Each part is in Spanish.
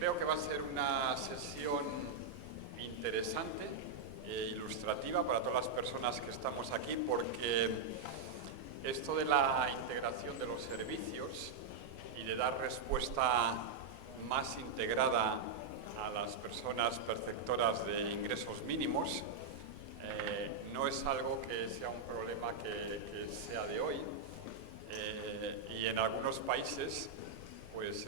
Creo que va a ser una sesión interesante e ilustrativa para todas las personas que estamos aquí, porque esto de la integración de los servicios y de dar respuesta más integrada a las personas perceptoras de ingresos mínimos no es algo que sea un problema que sea de hoy, y en algunos países pues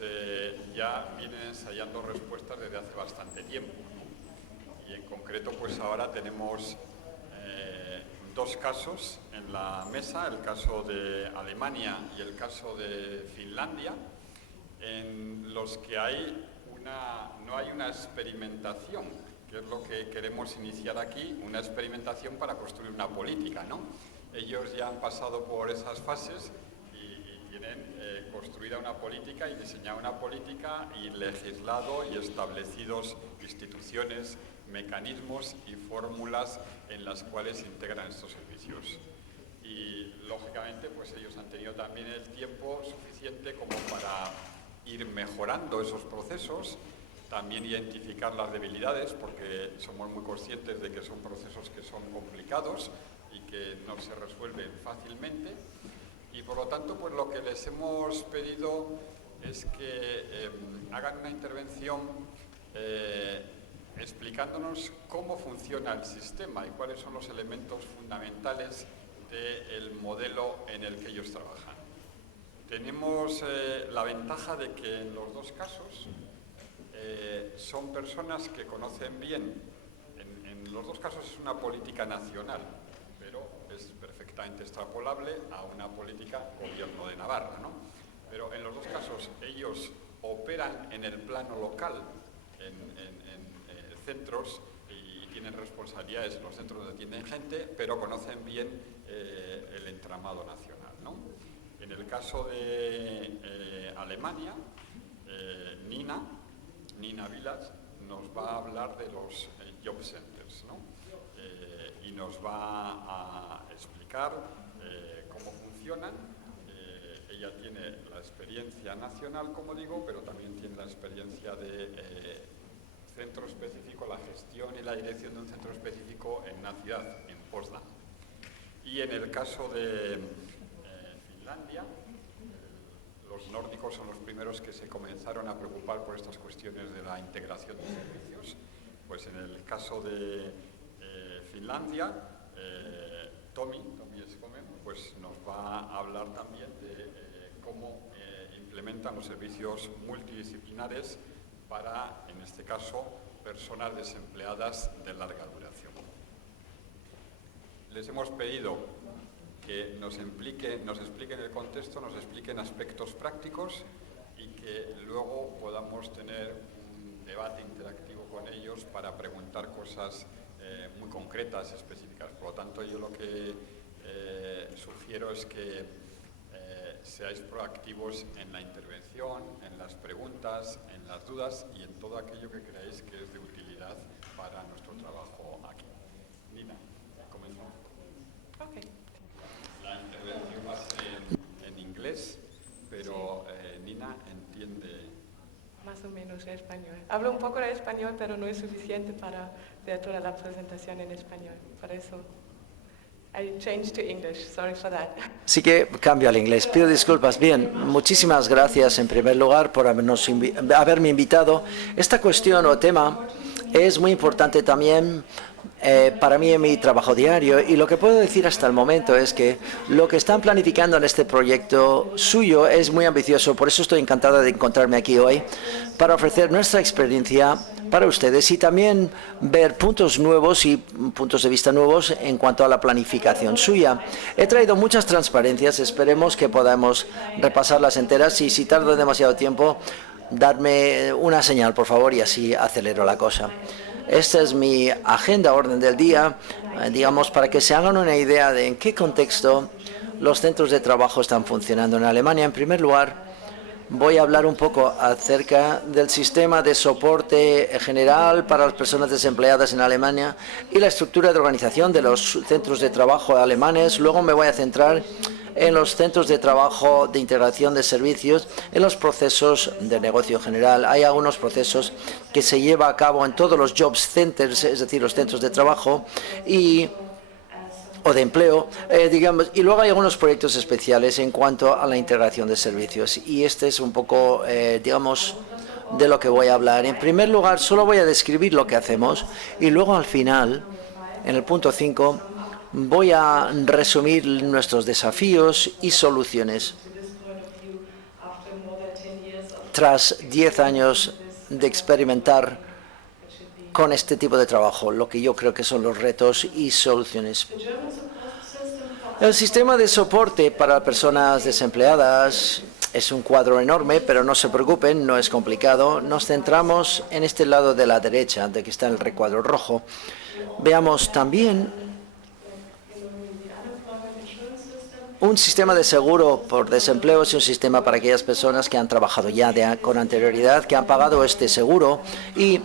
ya vienen ensayando respuestas desde hace bastante tiempo, ¿no? Y en concreto pues ahora tenemos dos casos en la mesa, el caso de Alemania y el caso de Finlandia, en los que no hay una experimentación, que es lo que queremos iniciar aquí, una experimentación para construir una política, ¿no? Ellos ya han pasado por esas fases y tienen construida una política y diseñado una política y legislado y establecidos instituciones, mecanismos y fórmulas en las cuales integran estos servicios. Y lógicamente pues ellos han tenido también el tiempo suficiente como para ir mejorando esos procesos, también identificar las debilidades, porque somos muy conscientes de que son procesos que son complicados y que no se resuelven fácilmente, y por lo tanto pues lo que les hemos pedido es que hagan una intervención explicándonos cómo funciona el sistema y cuáles son los elementos fundamentales del modelo en el que ellos trabajan. Tenemos la ventaja de que en los dos casos son personas que conocen bien, en los dos casos es una política nacional, pero es perfectamente extrapolable a una política gobierno de Navarra, ¿no? Pero en los dos casos ellos operan en el plano local, en centros, y tienen responsabilidades en los centros donde atienden gente, pero conocen bien el entramado nacional, ¿no? En el caso de Alemania, Nina Vilas nos va a hablar de los job centers, ¿no? Y nos va a explicar cómo funcionan. Ella tiene la experiencia nacional, como digo, pero también tiene la experiencia de centro específico, la gestión y la dirección de un centro específico en una ciudad, en Potsdam. Y en el caso de Finlandia, los nórdicos son los primeros que se comenzaron a preocupar por estas cuestiones de la integración de servicios. Pues en el caso de Finlandia, Tommy Eskonen, pues nos va a hablar también de cómo implementan los servicios multidisciplinares para, en este caso, personas desempleadas de larga duración. Les hemos pedido que nos expliquen el contexto, nos expliquen aspectos prácticos y que luego podamos tener un debate interactivo con ellos para preguntar cosas muy concretas, específicas. Por lo tanto, yo lo que sugiero es que seáis proactivos en la intervención, en las preguntas, en las dudas y en todo aquello que creáis que es de utilidad para nuestro trabajo aquí. Nina, comenzamos. Okay. La intervención va a ser en inglés, pero Nina entiende... Más o menos español. Hablo un poco de español, pero no es suficiente para ver toda la presentación en español. Por eso, I changed to English. Sorry for that. Así que cambio al inglés. Pido disculpas. Bien, muchísimas gracias en primer lugar por haberme invitado. Esta cuestión o tema es muy importante también para mí en mi trabajo diario, y lo que puedo decir hasta el momento es que lo que están planificando en este proyecto suyo es muy ambicioso. Por eso estoy encantada de encontrarme aquí hoy para ofrecer nuestra experiencia para ustedes y también ver puntos nuevos y puntos de vista nuevos en cuanto a la planificación suya. He traído muchas transparencias, esperemos que podamos repasarlas enteras, y si tardo demasiado tiempo, darme una señal, por favor, y así acelero la cosa. Esta es mi agenda, orden del día, digamos, para que se hagan una idea de en qué contexto los centros de trabajo están funcionando en Alemania. En primer lugar, voy a hablar un poco acerca del sistema de soporte general para las personas desempleadas en Alemania y la estructura de organización de los centros de trabajo alemanes. Luego me voy a centrar en los centros de trabajo de integración de servicios, en los procesos de negocio general. Hay algunos procesos que se llevan a cabo en todos los job centers, es decir, los centros de trabajo o de empleo, digamos, y luego hay algunos proyectos especiales en cuanto a la integración de servicios. Y este es un poco, digamos, de lo que voy a hablar. En primer lugar, solo voy a describir lo que hacemos y luego al final, en el punto 5, voy a resumir nuestros desafíos y soluciones. Tras 10 años de experimentar con este tipo de trabajo, lo que yo creo que son los retos y soluciones. El sistema de soporte para personas desempleadas es un cuadro enorme, pero no se preocupen, no es complicado. Nos centramos en este lado de la derecha, de que está el recuadro rojo. Veamos también un sistema de seguro por desempleo. Es un sistema para aquellas personas que han trabajado ya con anterioridad, que han pagado este seguro y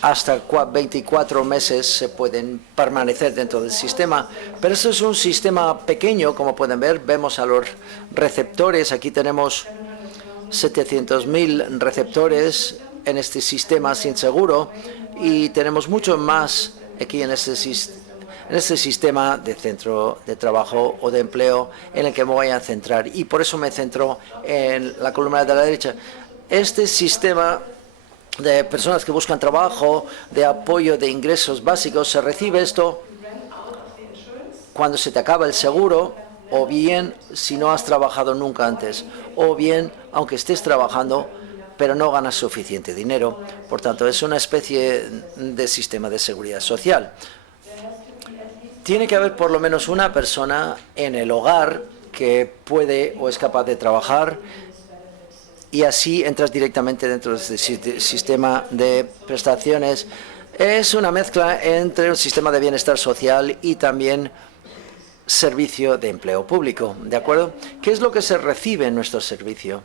hasta 24 meses se pueden permanecer dentro del sistema. Pero esto es un sistema pequeño, como pueden ver. Vemos a los receptores. Aquí tenemos 700.000 receptores en este sistema sin seguro y tenemos mucho más aquí en este sistema de centro de trabajo o de empleo en el que me voy a centrar. Y por eso me centro en la columna de la derecha. Este sistema de personas que buscan trabajo, de apoyo de ingresos básicos, se recibe esto cuando se te acaba el seguro, o bien si no has trabajado nunca antes, o bien aunque estés trabajando pero no ganas suficiente dinero. Por tanto, es una especie de sistema de seguridad social. Tiene que haber por lo menos una persona en el hogar que puede o es capaz de trabajar, y así entras directamente dentro de este sistema de prestaciones. Es una mezcla entre un sistema de bienestar social y también servicio de empleo público, ¿de acuerdo? ¿Qué es lo que se recibe en nuestro servicio?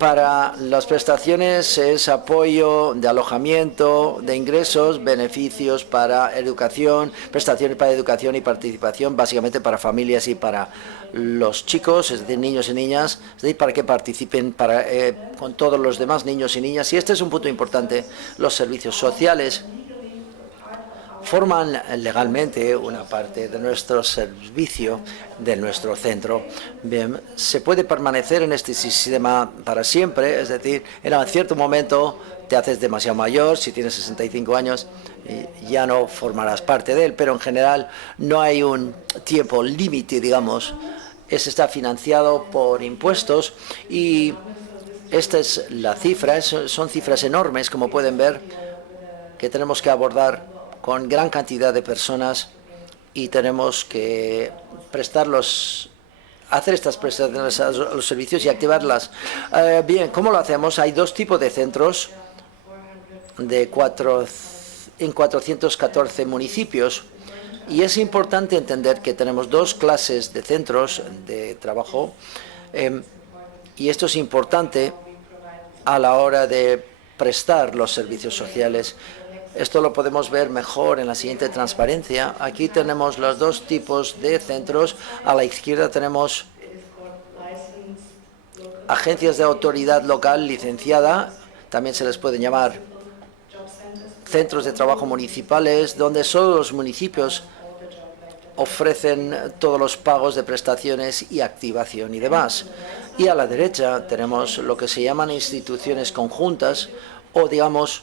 Para las prestaciones es apoyo de alojamiento, de ingresos, beneficios para educación, prestaciones para educación y participación, básicamente para familias y para los chicos, es decir, niños y niñas, es decir, para que participen con todos los demás niños y niñas. Y este es un punto importante. Los servicios sociales forman legalmente una parte de nuestro servicio, de nuestro centro. Bien, se puede permanecer en este sistema para siempre, es decir, en cierto momento te haces demasiado mayor, si tienes 65 años ya no formarás parte de él, pero en general no hay un tiempo límite, digamos. Está financiado por impuestos y esta es la cifra, son cifras enormes, como pueden ver, que tenemos que abordar con gran cantidad de personas y tenemos que hacer estas prestaciones a los servicios y activarlas. Bien, ¿cómo lo hacemos? Hay dos tipos de centros en 414 municipios y es importante entender que tenemos dos clases de centros de trabajo y esto es importante a la hora de prestar los servicios sociales. Esto lo podemos ver mejor en la siguiente transparencia. Aquí tenemos los dos tipos de centros. A la izquierda tenemos agencias de autoridad local licenciada, también se les puede llamar centros de trabajo municipales, donde solo los municipios ofrecen todos los pagos de prestaciones y activación y demás. Y a la derecha tenemos lo que se llaman instituciones conjuntas o, digamos,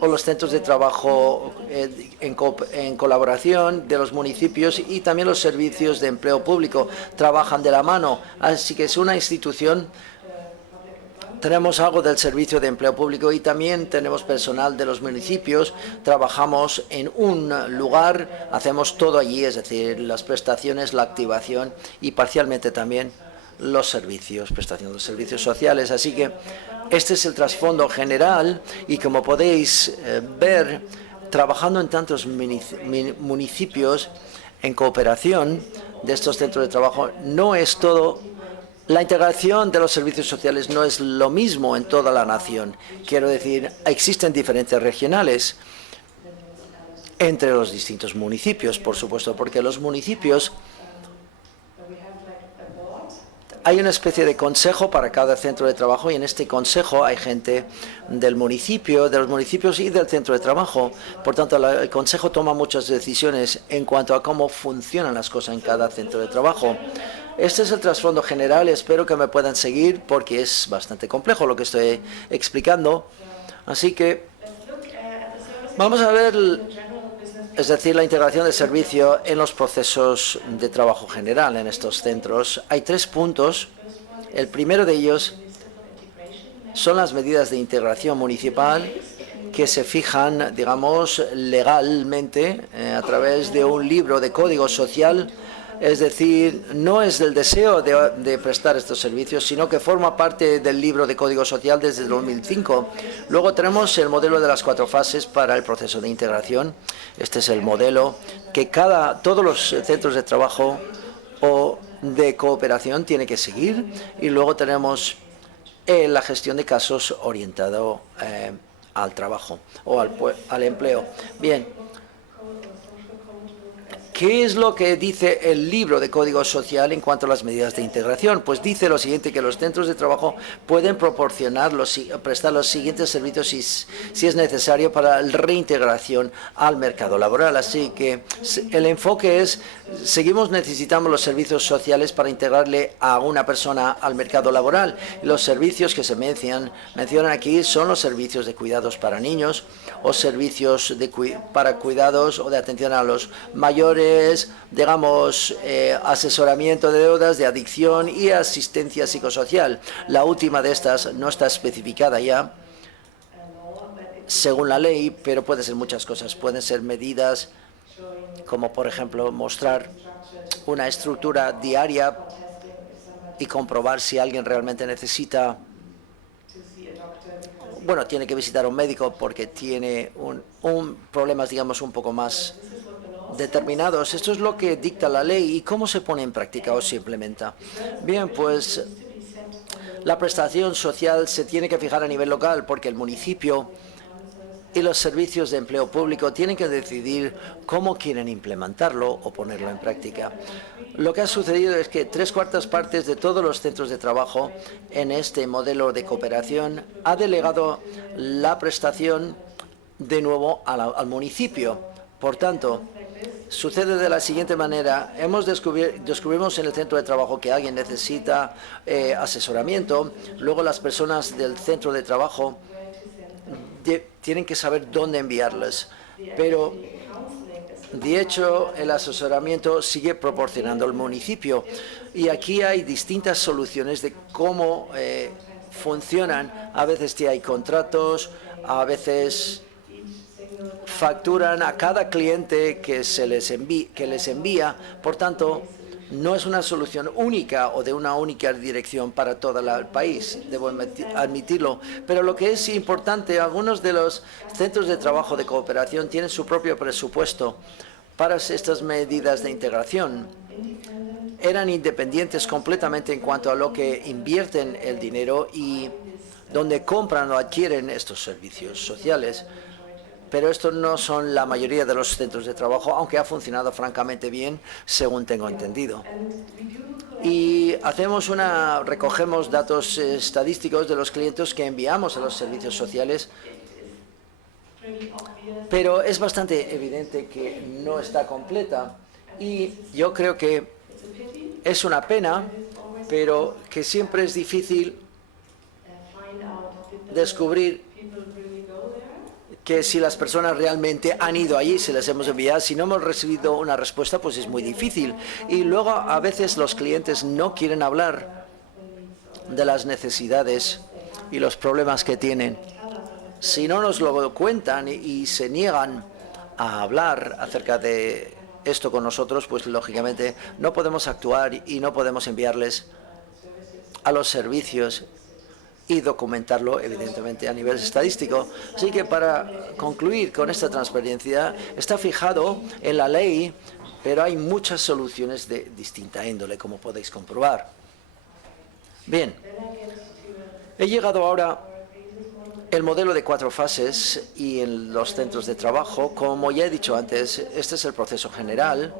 o los centros de trabajo en colaboración de los municipios y también los servicios de empleo público trabajan de la mano. Así que es una institución. Tenemos algo del servicio de empleo público y también tenemos personal de los municipios. Trabajamos en un lugar, hacemos todo allí, es decir, las prestaciones, la activación y parcialmente también los servicios, prestación de los servicios sociales. Así que este es el trasfondo general y como podéis ver, trabajando en tantos municipios en cooperación de estos centros de trabajo, no es todo. La integración de los servicios sociales no es lo mismo en toda la nación. Quiero decir, existen diferencias regionales. entre los distintos municipios, por supuesto, porque los municipios hay una especie de consejo para cada centro de trabajo y en este consejo hay gente del municipio, de los municipios y del centro de trabajo. Por tanto, el consejo toma muchas decisiones en cuanto a cómo funcionan las cosas en cada centro de trabajo. Este es el trasfondo general. Espero que me puedan seguir porque es bastante complejo lo que estoy explicando. Así que vamos a ver, es decir, la integración de servicio en los procesos de trabajo general en estos centros. Hay 3 puntos. El primero de ellos son las medidas de integración municipal que se fijan, digamos, legalmente a través de un libro de código social. Es decir, no es del deseo de prestar estos servicios, sino que forma parte del libro de Código Social desde el 2005. Luego tenemos el modelo de las 4 fases para el proceso de integración. Este es el modelo que todos los centros de trabajo o de cooperación tienen que seguir. Y luego tenemos la gestión de casos orientado al trabajo o al empleo. Bien. ¿Qué es lo que dice el libro de Código Social en cuanto a las medidas de integración? Pues dice lo siguiente, que los centros de trabajo pueden prestar los siguientes servicios si es necesario para la reintegración al mercado laboral. Así que el enfoque es, seguimos necesitando los servicios sociales para integrarle a una persona al mercado laboral. Los servicios que se mencionan aquí son los servicios de cuidados para niños o servicios para cuidados o de atención a los mayores, digamos, asesoramiento de deudas, de adicción y asistencia psicosocial. La última de estas no está especificada ya según la ley, pero puede ser muchas cosas. Pueden ser medidas como, por ejemplo, mostrar una estructura diaria y comprobar si alguien realmente necesita, tiene que visitar a un médico porque tiene problemas, digamos, un poco más determinados. Esto es lo que dicta la ley. ¿Y cómo se pone en práctica o se implementa? Bien, pues la prestación social se tiene que fijar a nivel local porque el municipio y los servicios de empleo público tienen que decidir cómo quieren implementarlo o ponerlo en práctica. Lo que ha sucedido es que 3/4 partes de todos los centros de trabajo en este modelo de cooperación ha delegado la prestación de nuevo al municipio. Por tanto, sucede de la siguiente manera. Descubrimos en el centro de trabajo que alguien necesita asesoramiento. Luego las personas del centro de trabajo tienen que saber dónde enviarles. Pero, de hecho, el asesoramiento sigue proporcionando el municipio. Y aquí hay distintas soluciones de cómo funcionan. A veces hay contratos, a veces facturan a cada cliente que les envía. Por tanto, no es una solución única o de una única dirección para todo el país, debo admitirlo. Pero lo que es importante, algunos de los centros de trabajo de cooperación tienen su propio presupuesto para estas medidas de integración. Eran independientes completamente en cuanto a lo que invierten el dinero y donde compran o adquieren estos servicios sociales. Pero estos no son la mayoría de los centros de trabajo, aunque ha funcionado francamente bien, según tengo entendido. Y recogemos datos estadísticos de los clientes que enviamos a los servicios sociales, pero es bastante evidente que no está completa. Y yo creo que es una pena, pero que siempre es difícil descubrir que si las personas realmente han ido allí, si les hemos enviado, si no hemos recibido una respuesta, pues es muy difícil. Y luego a veces los clientes no quieren hablar de las necesidades y los problemas que tienen. Si no nos lo cuentan y se niegan a hablar acerca de esto con nosotros, pues lógicamente no podemos actuar y no podemos enviarles a los servicios y documentarlo, evidentemente, a nivel estadístico. Así que para concluir con esta transparencia, está fijado en la ley, pero hay muchas soluciones de distinta índole, como podéis comprobar. Bien, he llegado ahora el modelo de 4 fases y en los centros de trabajo, como ya he dicho antes, este es el proceso general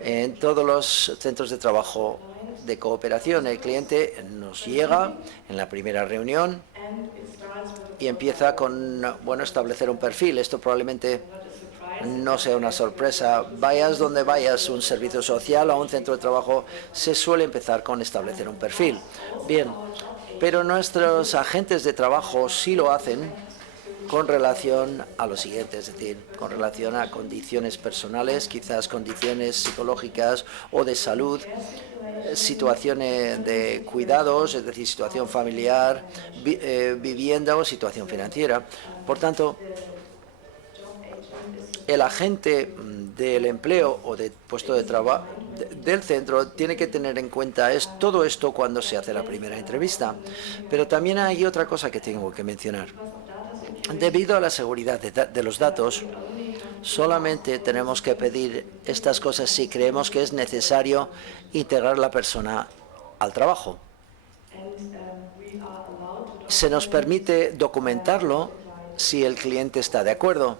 en todos los centros de trabajo de cooperación. El cliente nos llega en la primera reunión y empieza con, bueno, establecer un perfil. Esto probablemente no sea una sorpresa. Vayas donde vayas, un servicio social o un centro de trabajo, se suele empezar con establecer un perfil. Bien, pero nuestros agentes de trabajo sí lo hacen con relación a lo siguiente, es decir, con relación a condiciones personales, quizás condiciones psicológicas o de salud, situaciones de cuidados, es decir, situación familiar, vivienda o situación financiera. Por tanto, el agente del empleo o del puesto de trabajo del centro tiene que tener en cuenta todo esto cuando se hace la primera entrevista. Pero también hay otra cosa que tengo que mencionar. Debido a la seguridad de los datos, solamente tenemos que pedir estas cosas si creemos que es necesario integrar a la persona al trabajo. Se nos permite documentarlo si el cliente está de acuerdo.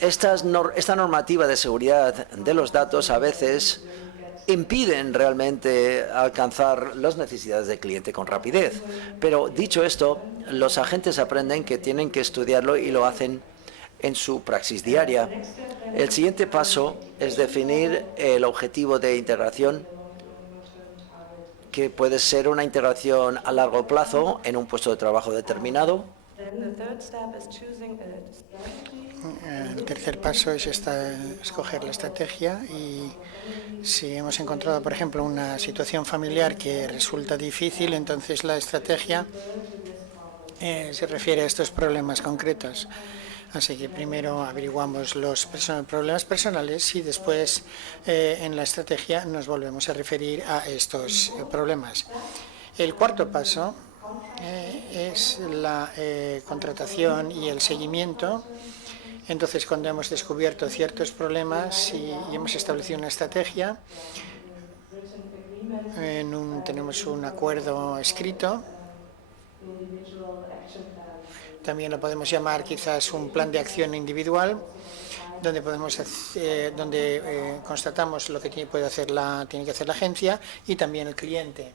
Esta normativa de seguridad de los datos a veces impiden realmente alcanzar las necesidades del cliente con rapidez. Pero dicho esto, los agentes aprenden que tienen que estudiarlo y lo hacen en su praxis diaria. El siguiente paso es definir el objetivo de integración, que puede ser una integración a largo plazo en un puesto de trabajo determinado. El tercer paso es escoger la estrategia, y si hemos encontrado, por ejemplo, una situación familiar que resulta difícil, entonces la estrategia se refiere a estos problemas concretos. Así que primero averiguamos los problemas personales y después en la estrategia nos volvemos a referir a estos problemas. El cuarto paso es la contratación y el seguimiento. Entonces, cuando hemos descubierto ciertos problemas y hemos establecido una estrategia, tenemos un acuerdo escrito. También lo podemos llamar quizás un plan de acción individual, donde constatamos lo que tiene que hacer la agencia y también el cliente.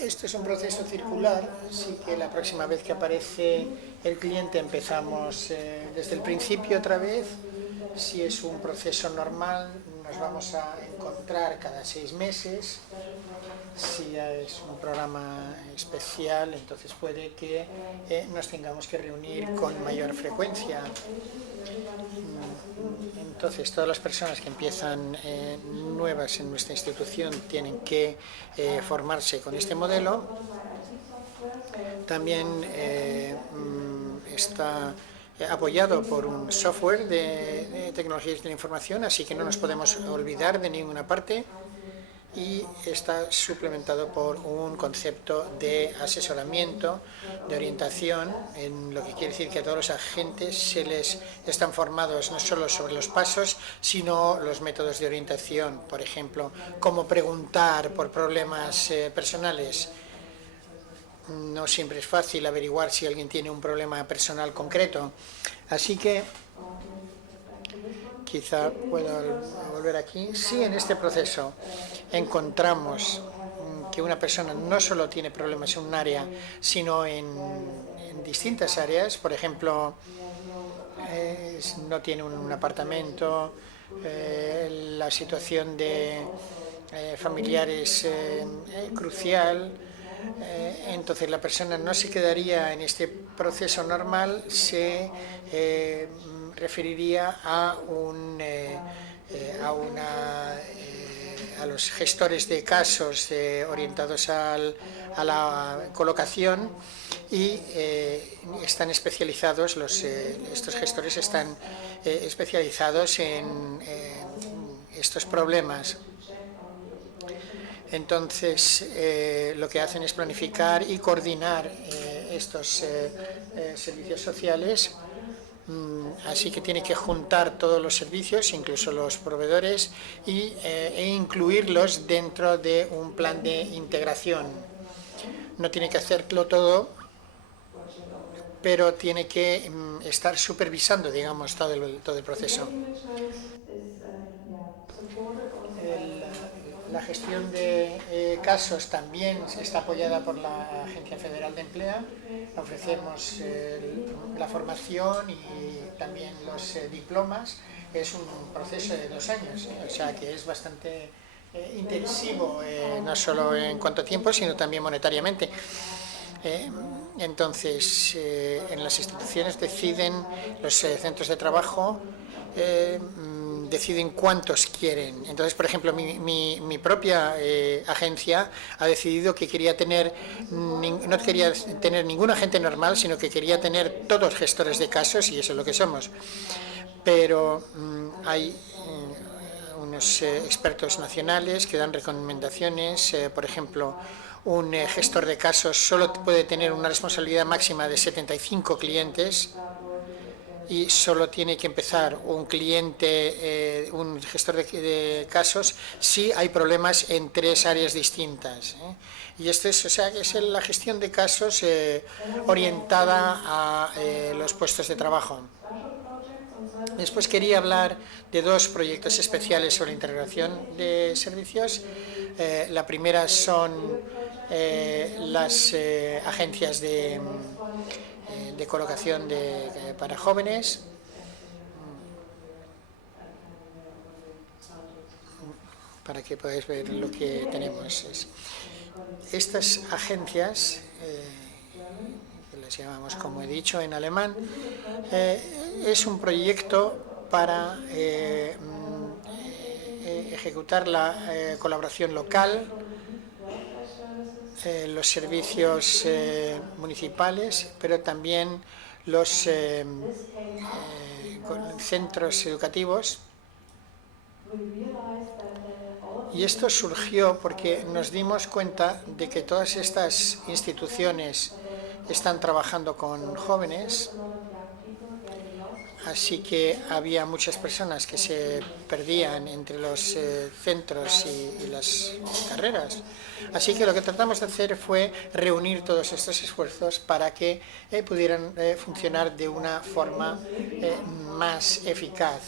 Esto es un proceso circular, así que la próxima vez que aparece el cliente empezamos desde el principio otra vez. Si es un proceso normal, nos vamos a encontrar cada 6 meses. Si es un programa especial, entonces puede que nos tengamos que reunir con mayor frecuencia. Entonces, todas las personas que empiezan nuevas en nuestra institución tienen que formarse con este modelo. También está apoyado por un software de tecnologías de la información, así que no nos podemos olvidar de ninguna parte, y está suplementado por un concepto de asesoramiento, de orientación, en lo que quiere decir que a todos los agentes se les están formados no solo sobre los pasos, sino los métodos de orientación. Por ejemplo, cómo preguntar por problemas personales. No siempre es fácil averiguar si alguien tiene un problema personal concreto. Así que quizá puedo volver aquí. Si en este proceso encontramos que una persona no solo tiene problemas en un área, sino en distintas áreas, por ejemplo, no tiene un apartamento, la situación de familiar es crucial, entonces la persona no se quedaría en este proceso normal, se referiría a los gestores de casos orientados a la colocación, y están especializados, estos gestores están especializados en estos problemas. Entonces, lo que hacen es planificar y coordinar estos servicios sociales. Así que tiene que juntar todos los servicios, incluso los proveedores, e incluirlos dentro de un plan de integración. no tiene que hacerlo todo, pero tiene que estar supervisando, digamos, todo el proceso. La gestión de casos también está apoyada por la Agencia Federal de Empleo. Ofrecemos la formación y también los diplomas. Es un proceso de 2 años, o sea que es bastante intensivo, no solo en cuanto a tiempo, sino también monetariamente. Entonces, en las instituciones deciden, los centros de trabajo deciden cuántos quieren. Entonces, por ejemplo, mi propia agencia ha decidido que no quería tener ningún agente normal, sino que quería tener todos gestores de casos, y eso es lo que somos. Pero hay unos expertos nacionales que dan recomendaciones. Por ejemplo, un gestor de casos solo puede tener una responsabilidad máxima de 75 clientes y solo tiene que empezar un gestor de casos si hay problemas en 3 áreas distintas. Y esto es, es la gestión de casos orientada a los puestos de trabajo. Después quería hablar de 2 proyectos especiales sobre integración de servicios. La primera son las agencias de colocación para jóvenes. Para que podáis ver lo que tenemos. Estas agencias, que las llamamos, como he dicho, en alemán, es un proyecto para ejecutar la colaboración local, los servicios municipales, pero también los centros educativos. Y esto surgió porque nos dimos cuenta de que todas estas instituciones están trabajando con jóvenes, así que había muchas personas que se perdían entre los centros y las carreras. Así que lo que tratamos de hacer fue reunir todos estos esfuerzos para que pudieran funcionar de una forma más eficaz.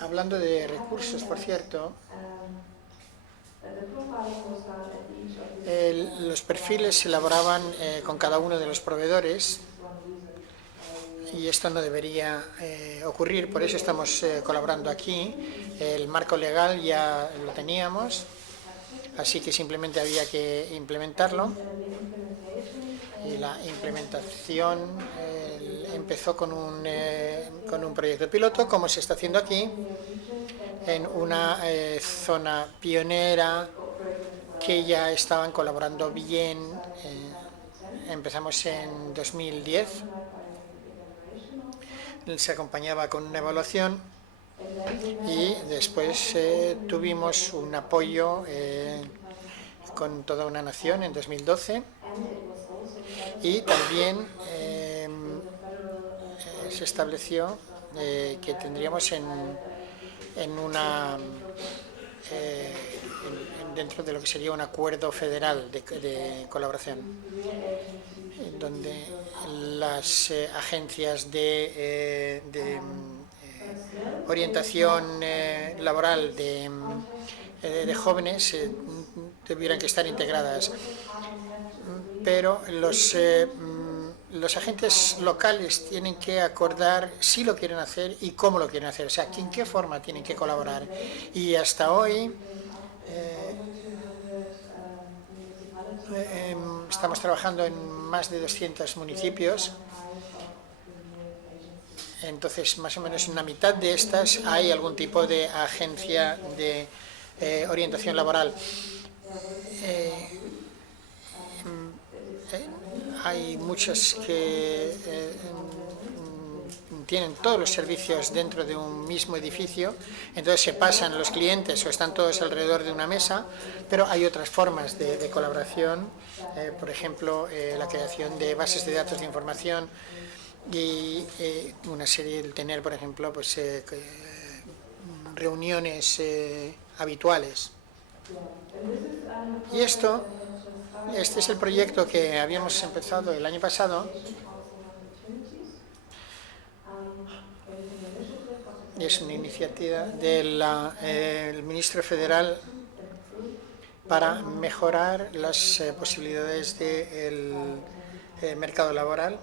Hablando de recursos, por cierto, los perfiles se elaboraban con cada uno de los proveedores y esto no debería ocurrir, por eso estamos colaborando aquí. El marco legal ya lo teníamos, así que simplemente había que implementarlo. Y la implementación empezó con un proyecto piloto, como se está haciendo aquí, en una zona pionera que ya estaban colaborando bien. Empezamos en 2010, se acompañaba con una evaluación y después tuvimos un apoyo con toda una nación en 2012 y también se estableció que tendríamos dentro de lo que sería un acuerdo federal de colaboración, donde las agencias de orientación laboral de jóvenes tuvieran que estar integradas, pero los agentes locales tienen que acordar si lo quieren hacer y cómo lo quieren hacer, o sea, en qué forma tienen que colaborar. Y hasta hoy estamos trabajando en más de 200 municipios, entonces más o menos en la mitad de estas hay algún tipo de agencia de orientación laboral. Hay muchas que tienen todos los servicios dentro de un mismo edificio, entonces se pasan los clientes o están todos alrededor de una mesa, pero hay otras formas de colaboración, por ejemplo, la creación de bases de datos de información y una serie de tener, por ejemplo, pues reuniones habituales. Y este es el proyecto que habíamos empezado el año pasado. Es una iniciativa del ministro federal para mejorar las posibilidades del mercado laboral.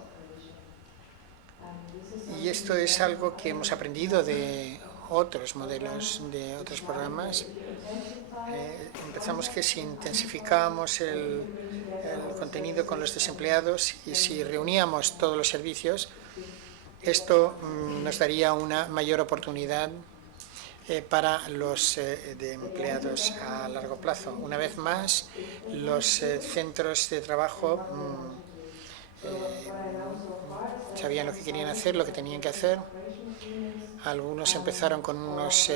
Y esto es algo que hemos aprendido de otros modelos, de otros programas. Empezamos que si intensificábamos el contenido con los desempleados y si reuníamos todos los servicios, esto nos daría una mayor oportunidad para los de empleados a largo plazo. Una vez más, los centros de trabajo sabían lo que querían hacer, lo que tenían que hacer. Algunos empezaron con unos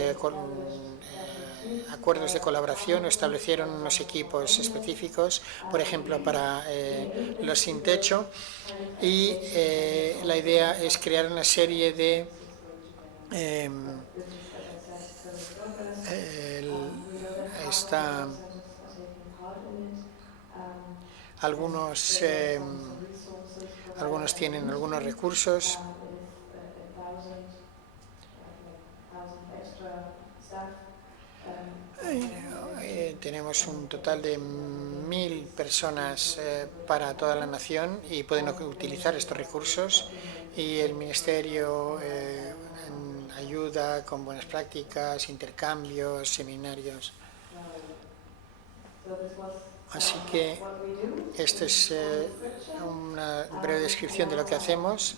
acuerdos de colaboración o establecieron unos equipos específicos, por ejemplo, para los sin techo. Y la idea es crear una serie de algunos tienen algunos recursos. Tenemos un total de 1000 personas para toda la nación y pueden utilizar estos recursos, y el ministerio ayuda con buenas prácticas, intercambios, seminarios. Así que esta es una breve descripción de lo que hacemos.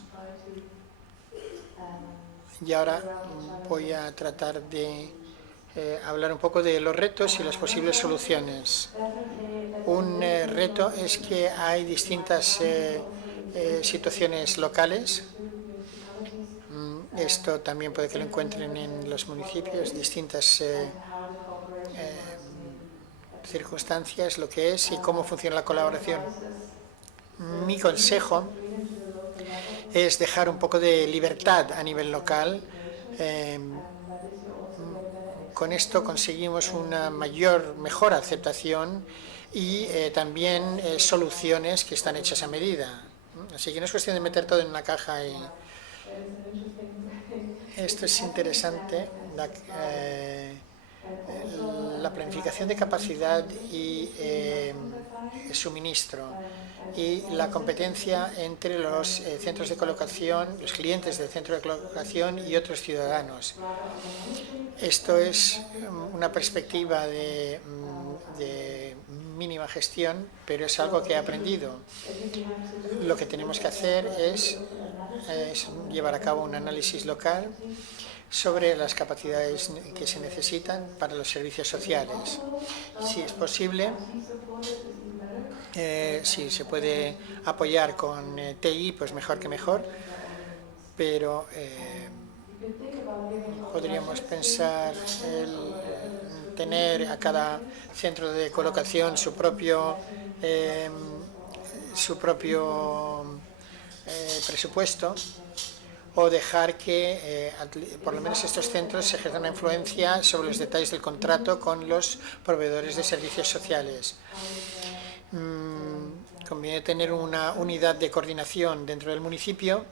Y ahora voy a tratar de hablar un poco de los retos y las posibles soluciones. Un reto es que hay distintas situaciones locales. Esto también puede que lo encuentren en los municipios, distintas circunstancias, lo que es y cómo funciona la colaboración. Mi consejo es dejar un poco de libertad a nivel local. Con esto conseguimos una mejor aceptación y también soluciones que están hechas a medida. Así que no es cuestión de meter todo en una caja. Esto es interesante. La planificación de capacidad y suministro y la competencia entre los centros de colocación, los clientes del centro de colocación y otros ciudadanos. Esto es una perspectiva de mínima gestión, pero es algo que he aprendido. Lo que tenemos que hacer es llevar a cabo un análisis local sobre las capacidades que se necesitan para los servicios sociales. Si es posible, si se puede apoyar con TI, pues mejor que mejor, pero podríamos pensar en tener a cada centro de colocación su propio presupuesto, o dejar que por lo menos estos centros ejerzan una influencia sobre los detalles del contrato con los proveedores de servicios sociales. Conviene tener una unidad de coordinación dentro del municipio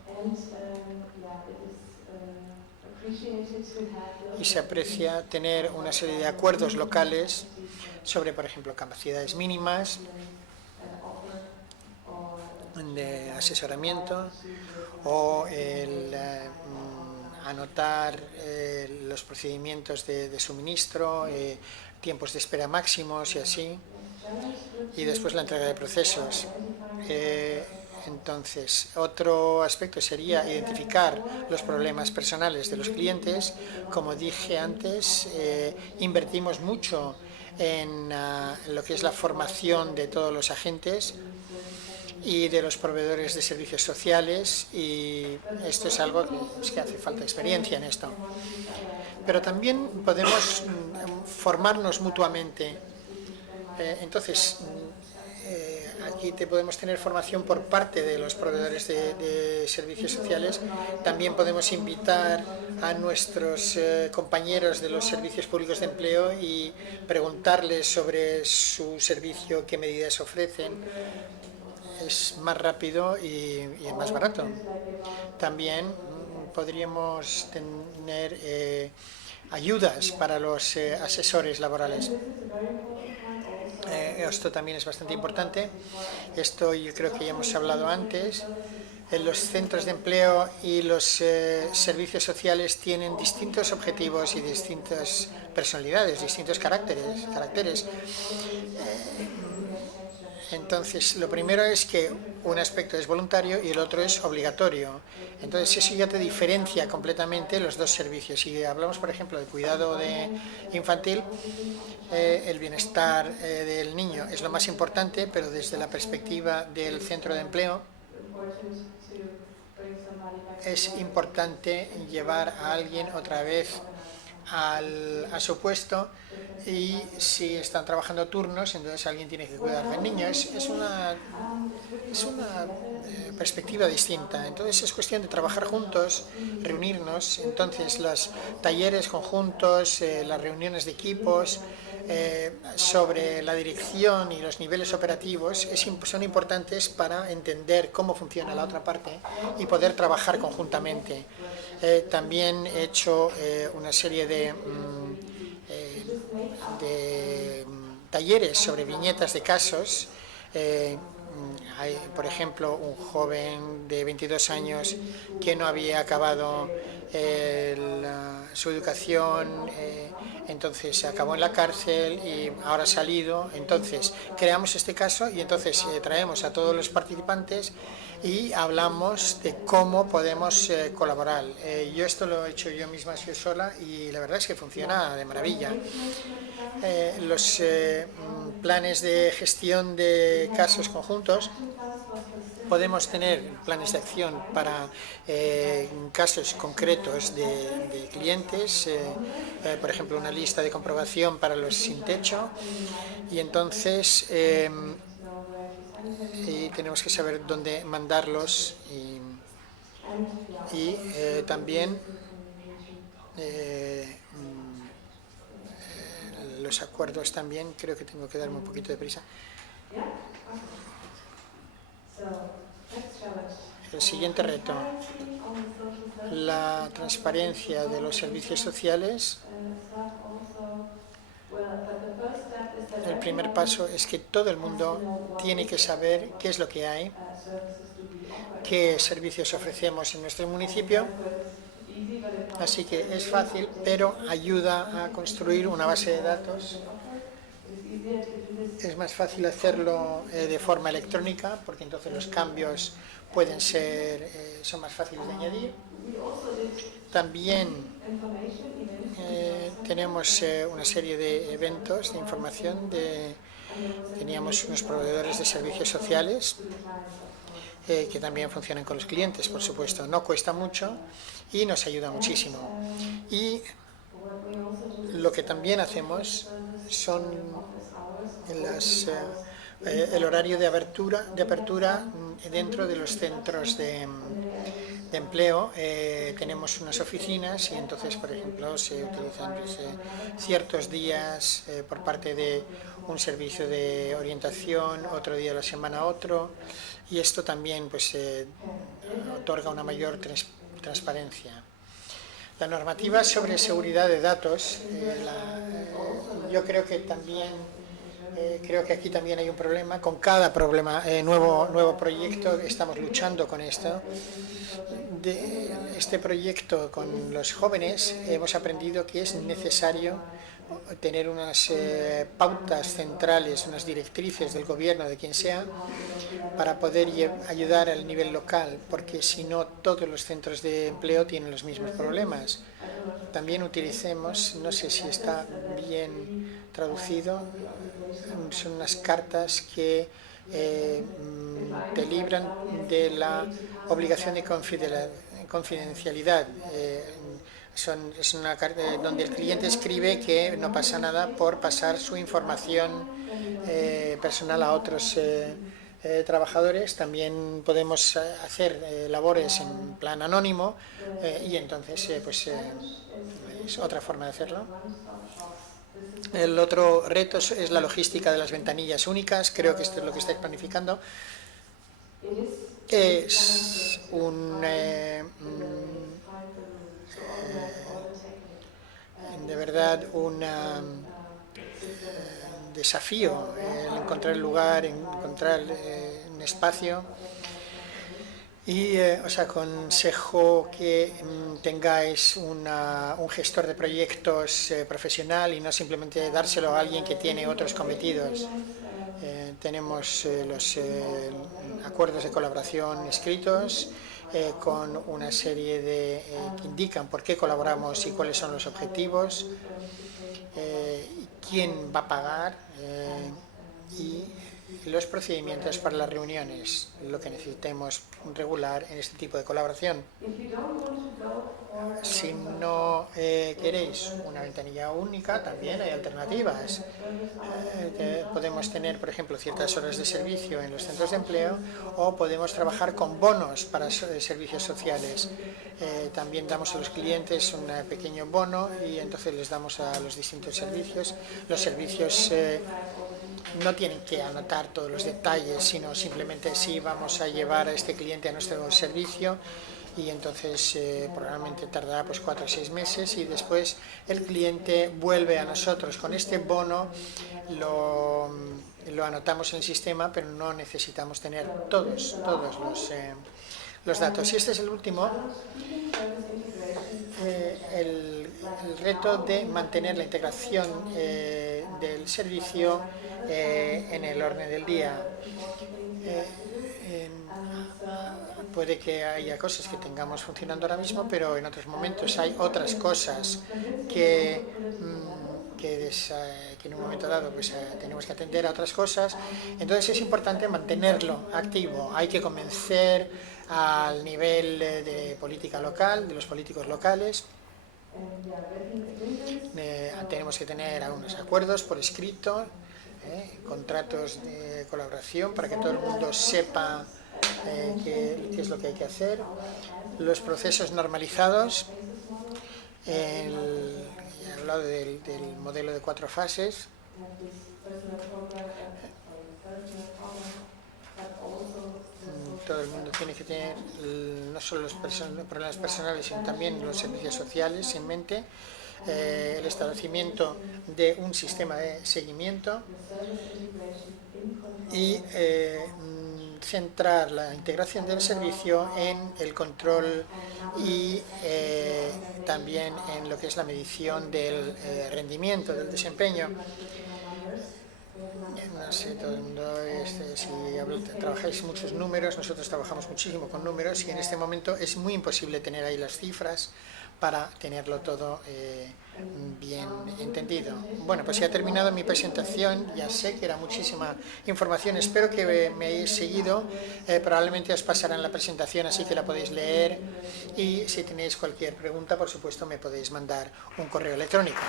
y se aprecia tener una serie de acuerdos locales sobre, por ejemplo, capacidades mínimas de asesoramiento o el anotar los procedimientos de suministro, tiempos de espera máximos y así, y después la entrega de procesos. Entonces, otro aspecto sería identificar los problemas personales de los clientes. Como dije antes, invertimos mucho en lo que es la formación de todos los agentes y de los proveedores de servicios sociales, y esto es algo que hace falta experiencia en esto. Pero también podemos formarnos mutuamente. Entonces, y podemos tener formación por parte de los proveedores de servicios sociales. También podemos invitar a nuestros compañeros de los servicios públicos de empleo y preguntarles sobre su servicio, qué medidas ofrecen. Es más rápido y es más barato. También podríamos tener ayudas para los asesores laborales. Esto también es bastante importante. Esto yo creo que ya hemos hablado antes. Los centros de empleo y los servicios sociales tienen distintos objetivos y distintas personalidades, distintos caracteres. Entonces, lo primero es que un aspecto es voluntario y el otro es obligatorio. Entonces, eso ya te diferencia completamente los dos servicios. Si hablamos, por ejemplo, de cuidado infantil, el bienestar del niño es lo más importante, pero desde la perspectiva del centro de empleo, es importante llevar a alguien otra vez a su puesto, y si están trabajando turnos, entonces alguien tiene que cuidar del niño. Es una perspectiva distinta. Entonces es cuestión de trabajar juntos, reunirnos. Entonces los talleres conjuntos, las reuniones de equipos, sobre la dirección y los niveles operativos son importantes para entender cómo funciona la otra parte y poder trabajar conjuntamente. También he hecho una serie de talleres sobre viñetas de casos. Hay, por ejemplo, un joven de 22 años que no había acabado su educación, entonces acabó en la cárcel y ahora ha salido. Entonces creamos este caso y entonces traemos a todos los participantes y hablamos de cómo podemos colaborar. Yo esto lo he hecho yo misma, soy sola, y la verdad es que funciona de maravilla. Los planes de gestión de casos conjuntos, podemos tener planes de acción para casos concretos de clientes, por ejemplo, una lista de comprobación para los sin techo, y entonces y tenemos que saber dónde mandarlos, y también los acuerdos también. Creo que tengo que darme un poquito de prisa. El siguiente reto, la transparencia de los servicios sociales. El primer paso es que todo el mundo tiene que saber qué es lo que hay, qué servicios ofrecemos en nuestro municipio. Así que es fácil, pero ayuda a construir una base de datos. Es más fácil hacerlo de forma electrónica, porque entonces los cambios son más fáciles de añadir. También tenemos una serie de eventos de información. Teníamos unos proveedores de servicios sociales que también funcionan con los clientes, por supuesto. No cuesta mucho y nos ayuda muchísimo. Y lo que también hacemos son el horario de apertura dentro de los centros de empleo. Tenemos unas oficinas y entonces, por ejemplo, se utilizan ciertos días por parte de un servicio de orientación, otro día de la semana otro, y esto también pues otorga una mayor transparencia. La normativa sobre seguridad de datos, yo creo que aquí también hay un problema. Con cada nuevo proyecto estamos luchando con esto. De este proyecto con los jóvenes hemos aprendido que es necesario tener unas pautas centrales, unas directrices del gobierno, de quien sea, para poder ayudar al nivel local, porque si no todos los centros de empleo tienen los mismos problemas. También utilicemos, no sé si está bien traducido, son unas cartas que te libran de la obligación de confidencialidad. Es una carta donde el cliente escribe que no pasa nada por pasar su información personal a otros trabajadores, también podemos hacer labores en plan anónimo y entonces es otra forma de hacerlo. El otro reto es la logística de las ventanillas únicas. Creo que esto es lo que estáis planificando. Es un de verdad un desafío el encontrar el lugar, encontrar un espacio. Y os aconsejo que tengáis un gestor de proyectos profesional y no simplemente dárselo a alguien que tiene otros cometidos. Tenemos los acuerdos de colaboración escritos con una serie que indican por qué colaboramos y cuáles son los objetivos, quién va a pagar y los procedimientos para las reuniones, lo que necesitemos regular en este tipo de colaboración. Si no queréis una ventanilla única, también hay alternativas. Podemos tener, por ejemplo, ciertas horas de servicio en los centros de empleo o podemos trabajar con bonos para servicios sociales. También damos a los clientes un pequeño bono y entonces les damos a los distintos servicios. Los servicios no tienen que anotar todos los detalles, sino simplemente si vamos a llevar a este cliente a nuestro servicio y entonces probablemente tardará 4 o 6 meses y después el cliente vuelve a nosotros con este bono, lo anotamos en el sistema, pero no necesitamos tener todos los datos. Y este es el último, el reto de mantener la integración del servicio en el orden del día. Puede que haya cosas que tengamos funcionando ahora mismo, pero en otros momentos hay otras cosas que en un momento dado tenemos que atender a otras cosas. Entonces es importante mantenerlo activo. Hay que convencer al nivel de política local, de los políticos locales. Tenemos que tener algunos acuerdos por escrito, contratos de colaboración para que todo el mundo sepa qué es lo que hay que hacer. Los procesos normalizados. He hablado del modelo de 4 fases. Todo el mundo tiene que tener no solo los problemas personales, sino también los servicios sociales en mente. El establecimiento de un sistema de seguimiento y centrar la integración del servicio en el control y también en lo que es la medición del rendimiento, del desempeño. No sé, todo el mundo, si trabajáis muchos números, nosotros trabajamos muchísimo con números y en este momento es muy imposible tener ahí las cifras para tenerlo todo bien entendido. Bueno, pues ya he terminado mi presentación, ya sé que era muchísima información, espero que me hayáis seguido, probablemente os pasarán la presentación, así que la podéis leer y si tenéis cualquier pregunta, por supuesto, me podéis mandar un correo electrónico.